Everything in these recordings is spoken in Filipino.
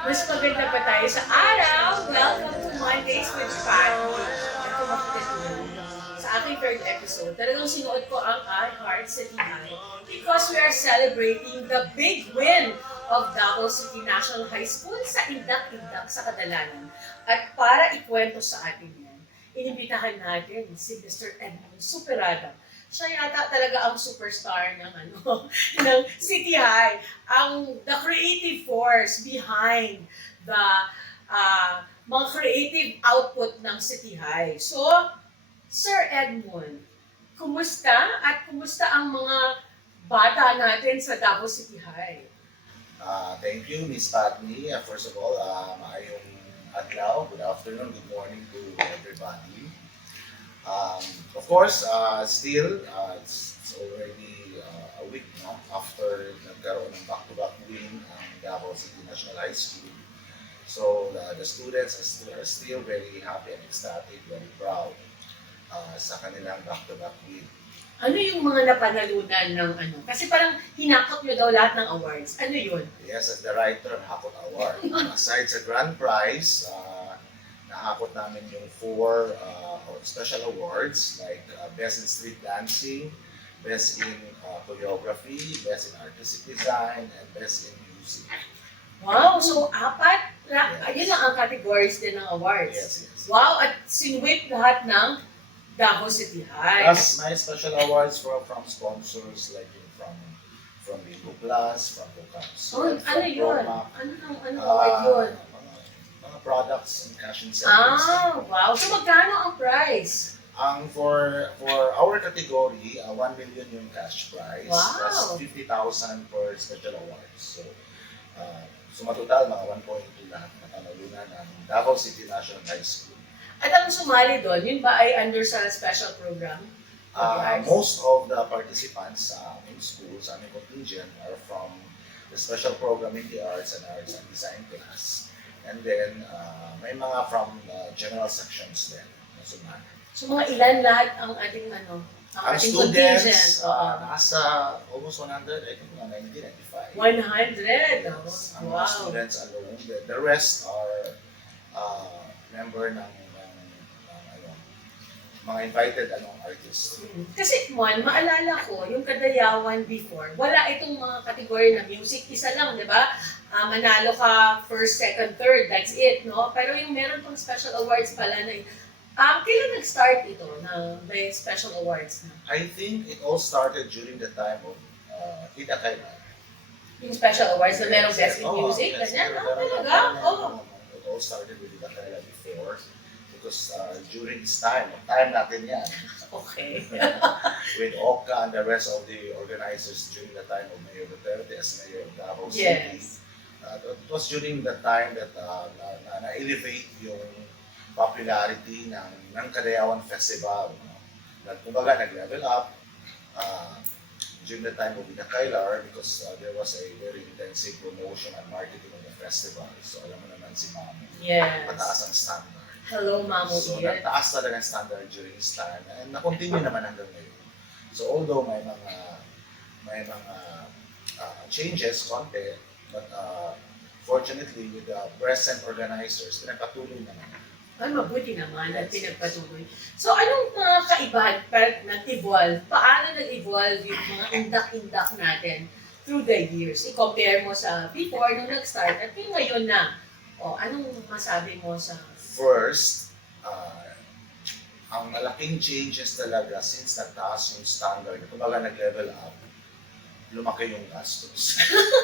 Mas maganda pa tayo sa araw. Welcome to Mondays with Patty. Ito makikita sa aking third episode. Talagang sinuot ko ang I Heart City High because we are celebrating the big win of Davao City National High School sa Indak-Indak sa Kadalanan. At para ikwento sa atin yan, inimbitahan natin si Mr. Edmond Superada. Siya yata talaga ang superstar ng ng City High, the creative force behind the mga creative output ng City High. So, Sir Edmond, kumusta at kumusta ang mga bata natin sa Davao City High? Thank you, Miss Patni. First of all, maayong adlaw, good afternoon, good morning to everybody. Of course, it's already a week now after nagkaroon ng back-to-back win ang Davao City National High School. So the students are still very happy and ecstatic, very proud sa kanilang back-to-back win. Ano yung mga napanalunan ng Kasi parang hinakot nyo daw lahat ng awards. Ano yun? Yes, as the right term, Hakot Award. Aside sa grand prize, nahakot namin yung 4 special awards like Best in Street Dancing, Best in Choreography, Best in Artistic Design, and Best in Music. Wow! So, 4? Yes. Ayun lang ang categories din ng awards. Yes. Wow! At sinwip lahat ng Davao City High. Plus, may special awards from sponsors like from Bingo Plus, from Bocams. Oh, ano yun? Ano award yun? Mga products and cash incentives. Wow! So, magkano ang price? For our category, 1 million yung cash prize, Wow. plus 50,000 per special awards. So, sumatotal, mga 1.2 lahat na panalunan ng Davao City National High School. At ang sumali doon, yun ba ay under sa special program? Most of the participants sa aming school, sa aming contingent, are from the special program in the arts and design class. And then, may mga from general sections din na sumali. So, mga ilan lahat ang ating ang ating contingent? Students, nasa almost 100, I think 90, 95. 100? Yes, ang mga Wow! students alone. The rest are member ng mga invited artists. Kasi maalala ko, yung Kadayawan before, wala itong mga kategory na music, isa lang, di ba? Manalo ka first, second, third, that's it, no? Pero yung meron pang special awards pala na kailan nag-start ito na may special awards na? I think it all started during the time of Ida Kailan. Yung special awards na merong best in music, yes, ganyan? meron Talaga? Oh. It all started with Ida Kailan before because during his time natin yan. Okay. With Oka and the rest of the organizers during the time of Mayor Duterte as Mayor of Davao City. Yes. It was during the time that na-elevate yung popularity ng Kadayawan Festival. No? Kumbaga, nag-level up during the time of Ida Kailar because there was a very intensive promotion and marketing of the festival. So alam mo naman si Mamo, Yes. mataas ang standard. Hello, Mamo So Ian. nagtaas talaga ang standard during his time and na-continue naman hanggang ngayon. So although may mga changes konti, but fortunately with the present organizers, pinagpatuloy naman. Ay, mabuti naman at pinagpatuloy. So, anong mga kaibahan nag-evolve? Paano nag-evolve yung mga indak-indak natin through the years? I-compare mo sa before, nung nag-start, at yung ngayon na. O, anong masabi mo sa... First, ang malaking changes talaga since nagtaas yung standard, kumbaga nag-level up, lumaki yung gastos.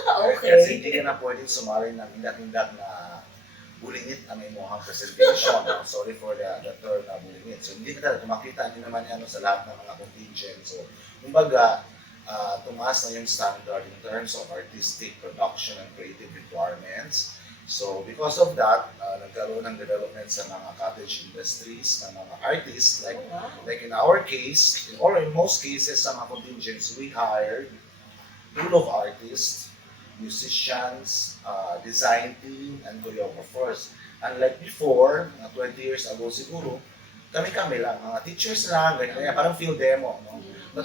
Okay. Kasi hindi ka na pwedeng sumali ng indak-indak na bulingit ang imuhang presentation. Sorry for the term na bulingit. So hindi ka talaga makita din naman yan sa lahat ng mga contingent. So kumbaga, tumaas na yung standard in terms of artistic production and creative requirements. So because of that, nagkaroon ng development sa mga cottage industries, ng mga artists, like Oh, wow. like in our case, or in most cases sa mga contingents, we hired pool of artists, musicians, design team, and choreographers. Unlike before, 20 years ago siguro, kami lang, mga teachers lang, ganyan, parang field demo. No? But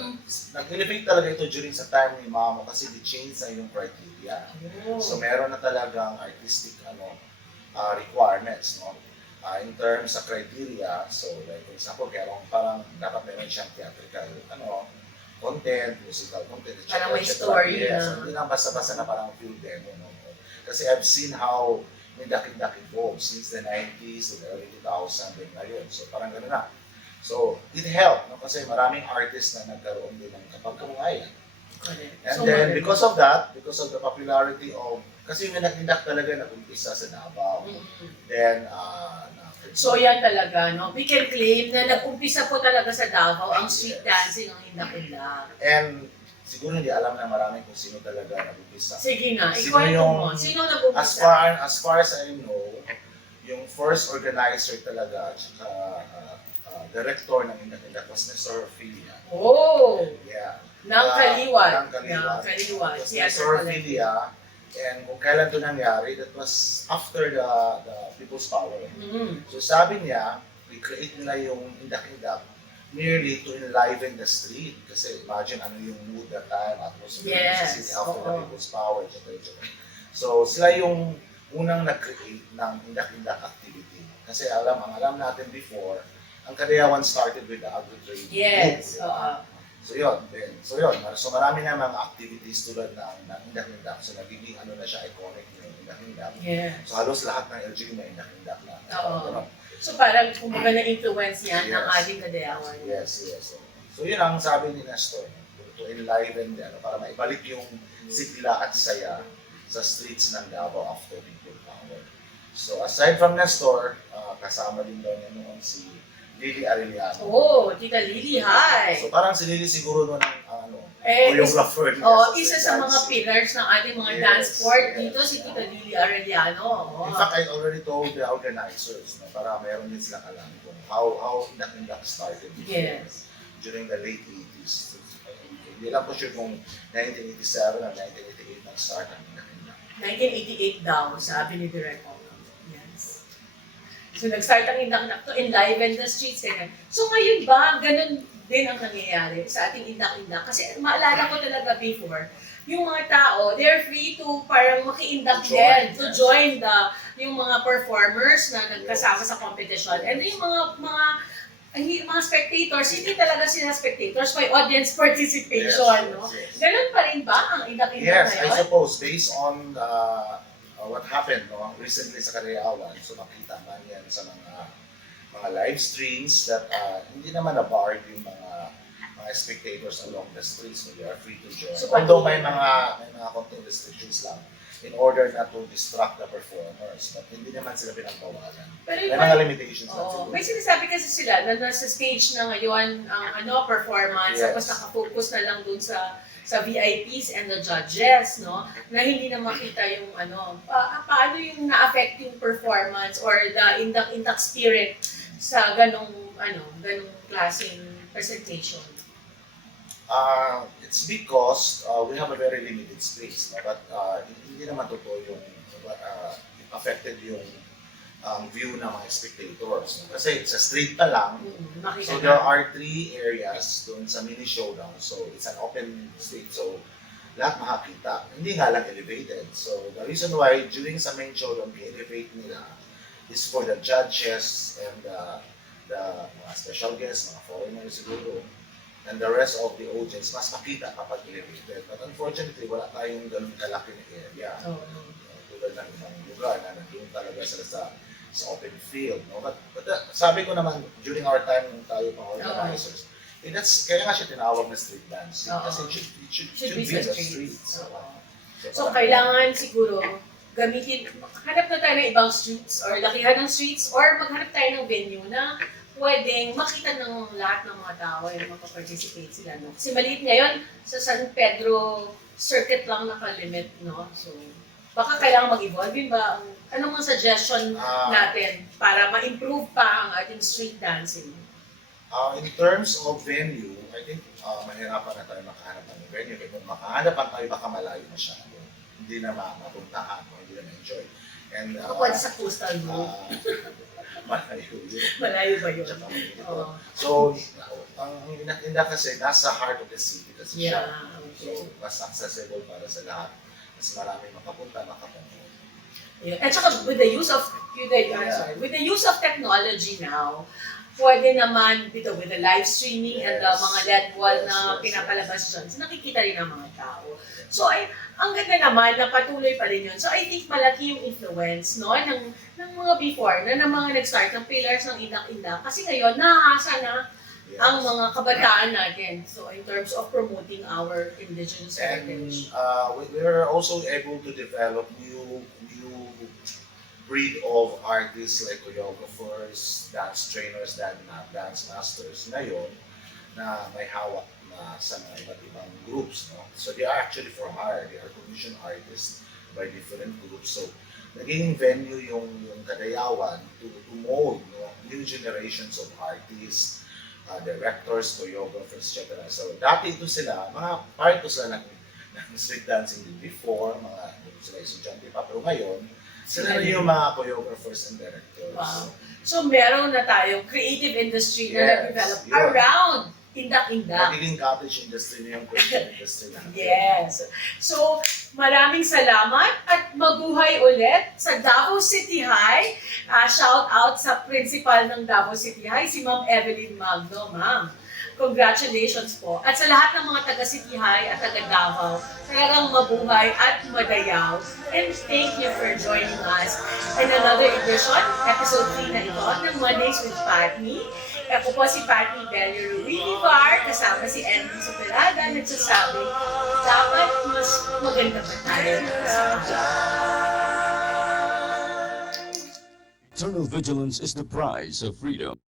nag-elevate talaga ito during sa time ni Mamo kasi di-change na yung criteria. So meron na talagang artistic requirements, no? In terms sa criteria, so like for example, parang dapat meron siyang theatrical content, musical content, etc. Parang may story Yes, na. hindi lang basta-basta na parang film demo, no? Kasi I've seen how Mindakindak evolved since the 90s to the early 2000s din ngayon. So parang gano'n na. So it helped, no? Kasi maraming artists na nagkaroon din ng kapagkabuhayan. And So, then maganda. because of that, because of the popularity of, kasi yung Mindakindak talaga nag-umpisa sa Davao. Then, So yan talaga, no? We can claim na nag-umpisa po talaga sa Davao ang street Yes. dancing ng Indak-Indak. and siguro hindi alam ng marami kung sino talaga nag-umpisa. Sige nga, Sino ikwento yung- mo. Sino As nag-umpisa? far as I know, yung first organizer talaga at saka director ng Indak-Indak was Mr. Ophelia. Oh! Yeah. Ng Kaliwat. Ng Kaliwat. Ng Kaliwat. It was Theater Mr. Collective. Ophelia. And kung kailan ito nangyari, that was after the People's Power. Mm. So sabi niya, i-create nila yung Indak-Indak merely to enliven the street. Kasi imagine ano yung mood that time, atmosphere Yes, sa city after the oo. People's Power. etc. So sila yung unang nag-create ng Indak-Indak activity. Kasi ang alam natin before, ang Kadayawan started with the agri-trade. Yes, group, oo. So yun. So marami na mga activities tulad ng Indak-Indak. So nagiging na siya iconic yung Indak-Indak. Yes. So halos lahat ng LG may Indak-Indak na. Oo. Ganun. So parang kumbaga na-influence yan ng Yes. ating Kadayawan. Yes. So yun ang sabi ni Nestor, to enliven para maibalik yung sigla at saya sa streets ng Davao after People Power. So aside from Nestor, kasama din daw niya noon si Lily Arellano. Oh, Tita Lily, hi! So parang si Lily siguro noon ang Eh, choreographer niya isa street sa mga dancing. pillars ng ating mga Yes, dance sport yes. dito, si Tita Lily Arellano. Oh. In fact, I already told the organizers para meron din silang alam kung how Indak-Indak started Yes. during the late 80s. Hindi lang po sure kung 1987 or 1988 nag-start ang Indak-Indak. 1988 daw, sabi ni Direk Ong. Yes. So nag-start ang Indak-Indak to enliven the streets. Ganyan. So ngayon ba, ganun din ang nangyayari sa ating Indak-Indak? Kasi maalala ko talaga before, yung mga tao, they're free to parang maki-indak din, to join yung mga performers na nagkasama sa competition. And yung mga spectators, hindi talaga sila spectators, may audience participation, no? Yes. Ganun pa rin ba ang Indak-Indak Yes, I ngayon? suppose based on what happened recently sa Karayawan, so makita man yan sa mga live streams that hindi naman na-barred yung mga spectators along the streets, so they are free to join. So, Although may pati- mga konting restrictions lang in order not to distract the performers, but hindi naman sila pinagbawalan. Pero May yung mga limitations lang Oo. siguro. May sinasabi kasi sila na nasa stage na ngayon ang performance, Yes. tapos nakafocus na lang dun sa VIPs and the judges, no? Na hindi na makita yung paano yung na-affect yung performance or the indak spirit sa ganong klaseng presentation. It's because we have a very limited space, no? But hindi naman totoo yung affected yung view ng mga spectators. No? Kasi sa street pa lang, Makita so na. there are 3 areas doon sa mini showdown. So it's an open street. So lahat makakita. Hindi nga lang elevated. So the reason why during sa main showdown, i-elevate nila is for the judges and the mga special guests, mga foreigners siguro, and the rest of the audience mas makita kapag elevated. But unfortunately, wala tayong ganun kalaki na area. Oo. Tulad ng ibang lugar na nandun talaga sila sa open field. No? But sabi ko naman, during our time nung tayo pang organizers, kaya nga siya tinawag na street dancing. Oo. Kasi it should Should be be sa the streets. streets. Oo. So, parang- kailangan siguro hanap na tayo ng ibang streets or lakihan ng streets or maghanap tayo ng venue na pwedeng makita ng lahat ng mga tao yung makaparticipate sila. No? Kasi maliit ngayon, sa San Pedro circuit lang nakalimit. No? So, baka kailangan mag-evolve. Yun ba? Anong mga suggestion natin para ma-improve pa ang ating street dancing? In terms of venue, I think mahirapan na tayo makahanap ng venue. Kaya kung makahanapan tayo, baka malayo masyado. Hindi na mapuntahan o hindi na ma-enjoy. And, Pwede sa coastal road. malayo yun. Malayo ba yun? Tsaka mainit. Oo. So, ang Inda kasi nasa heart of the city kasi siya. Yeah, okay. So, mas accessible para sa lahat. Mas maraming makapunta, makapunta. Yeah. At saka with the use of with the use of technology now, pwede naman dito with the live streaming and the Yes. mga LED wall na Yes, yes, pinapalabas dyan, so nakikita rin ng mga tao. So ang ganda naman na patuloy pa rin yun. So I think malaki yung influence no ng mga before na ng mga nag-start ng pillars ng Indak-Indak kasi ngayon nahahasa na Yes. ang mga kabataan natin. So in terms of promoting our indigenous And heritage. we were also able to develop new breed of artists like choreographers, dance trainers, dance masters ngayon na may hawak na sa mga iba't ibang groups. No? So they are actually for hire. They are commissioned artists by different groups. So naging venue yung Kadayawan to mold new generations of artists, directors, choreographers, etc. So dati ito sila, mga part to sila ng street dancing before, mga sila estudyante pa. Pero ngayon, sila na yung mga choreographers and directors. Wow. So meron na tayong creative industry na Yes, nag-develop yun. around Indak-Indak. Nagiging cottage industry na yung creative industry natin. Yes. So, maraming salamat at mabuhay ulit sa Davao City High. Shout out sa principal ng Davao City High, si Ma'am Evelyn Magno. Ma'am, congratulations po. At sa lahat ng mga taga City High at taga Davao, talagang mabuhay at madayaw. And thank you for joining us in another edition, episode 3 na ito, ng Mondays with Patni. Ako po si Patni Bello Ruiz-Vivar, kasama si Andy Superada, nagsasabi, dapat mas maganda pa tayo. Eternal vigilance is the prize of freedom.